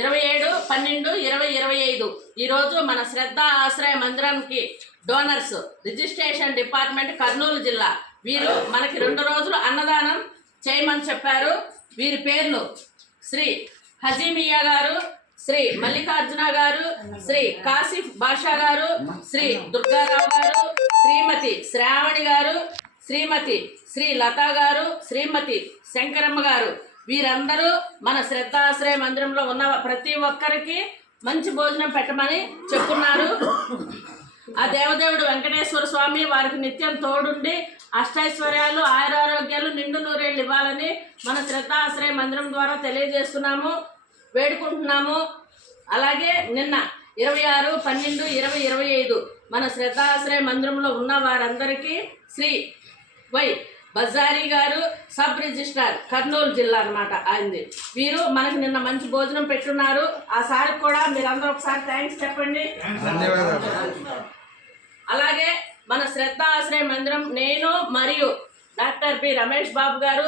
27/12/2025 ఈరోజు మన శ్రద్ధ ఆశ్రయ మందిరానికి డోనర్స్ రిజిస్ట్రేషన్ డిపార్ట్మెంట్ కర్నూలు జిల్లా వీరు మనకి 2 రోజులు అన్నదానం చేయమని చెప్పారు. వీరి పేర్లు శ్రీ హజీమియా గారు, శ్రీ మల్లికార్జున గారు, శ్రీ కాసిఫ్ బాషా గారు, శ్రీ దుర్గారావు గారు, శ్రీమతి శ్రావణి గారు, శ్రీమతి శ్రీ లతా గారు, శ్రీమతి శంకరమ్మ గారు. వీరందరూ మన శ్రద్ధాశ్రయ మందిరంలో ఉన్న ప్రతి ఒక్కరికి మంచి భోజనం పెట్టమని చెప్పున్నారు. ఆ దేవదేవుడు వెంకటేశ్వర స్వామి వారికి నిత్యం తోడుండి అష్టైశ్వర్యాలు ఆయురారోగ్యాలు నిండు నూరేళ్ళు ఇవ్వాలని మన శ్రద్ధాశ్రయ మందిరం ద్వారా తెలియజేస్తున్నాము, వేడుకుంటున్నాము. అలాగే నిన్న 26/12/2025 మన శ్రద్ధాశ్రయ మందిరంలో ఉన్న వారందరికీ శ్రీ వై బజారీ గారు సబ్ రిజిస్ట్రార్ కర్నూలు జిల్లా అన్నమాట ఆయనది. వీరు మనకు నిన్న మంచి భోజనం పెట్టున్నారు. ఆ సార్కి కూడా మీరందరూ ఒకసారి థ్యాంక్స్ చెప్పండి. అలాగే మన శ్రద్ధాశ్రయ మందిరం నేను మరియు డాక్టర్ బి రమేష్ బాబు గారు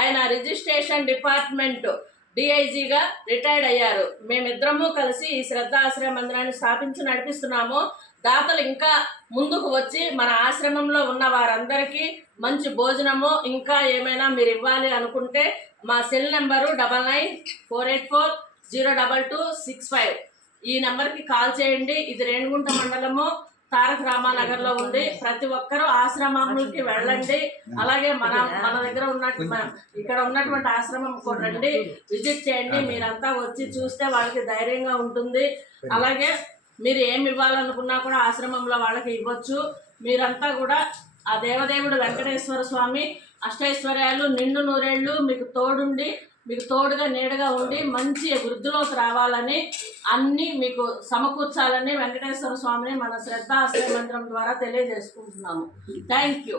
ఆయన రిజిస్ట్రేషన్ డిపార్ట్మెంట్ డిఐజీగా రిటైర్డ్ అయ్యారు. మేమిద్దరము కలిసి ఈ శ్రద్ధాశ్రయ మందిరాన్ని స్థాపించి నడిపిస్తున్నాము. దాతలు ఇంకా ముందుకు వచ్చి మన ఆశ్రమంలో ఉన్న వారందరికీ మంచి భోజనము ఇంకా ఏమైనా మీరు ఇవ్వాలి అనుకుంటే మా సెల్ నెంబరు 9948402265 ఈ నెంబర్కి కాల్ చేయండి. ఇది రేణిగుంట మండలము తారక రామానగర్లో ఉంది. ప్రతి ఒక్కరూ ఆశ్రమానికి వెళ్ళండి. అలాగే మన దగ్గర ఇక్కడ ఉన్నటువంటి ఆశ్రమం కూడా రండి, విజిట్ చేయండి. మీరంతా వచ్చి చూస్తే వాళ్ళకి ధైర్యంగా ఉంటుంది. అలాగే మీరు ఏమి ఇవ్వాలనుకున్నా కూడా ఆశ్రమంలో వాళ్ళకి ఇవ్వచ్చు. మీరంతా కూడా ఆ దేవదేవుడు వెంకటేశ్వర స్వామి అష్టైశ్వర్యాలు నిండు నూరేళ్ళు మీకు తోడుండి మీకు తోడుగా నీడగా ఉండి మంచి వృద్ధిలోకి రావాలని అన్నీ మీకు సమకూర్చాలని వెంకటేశ్వర స్వామిని మన శ్రద్ధ ఆశ్రయ మందిరం ద్వారా తెలియజేసుకుంటున్నాము. Thank you.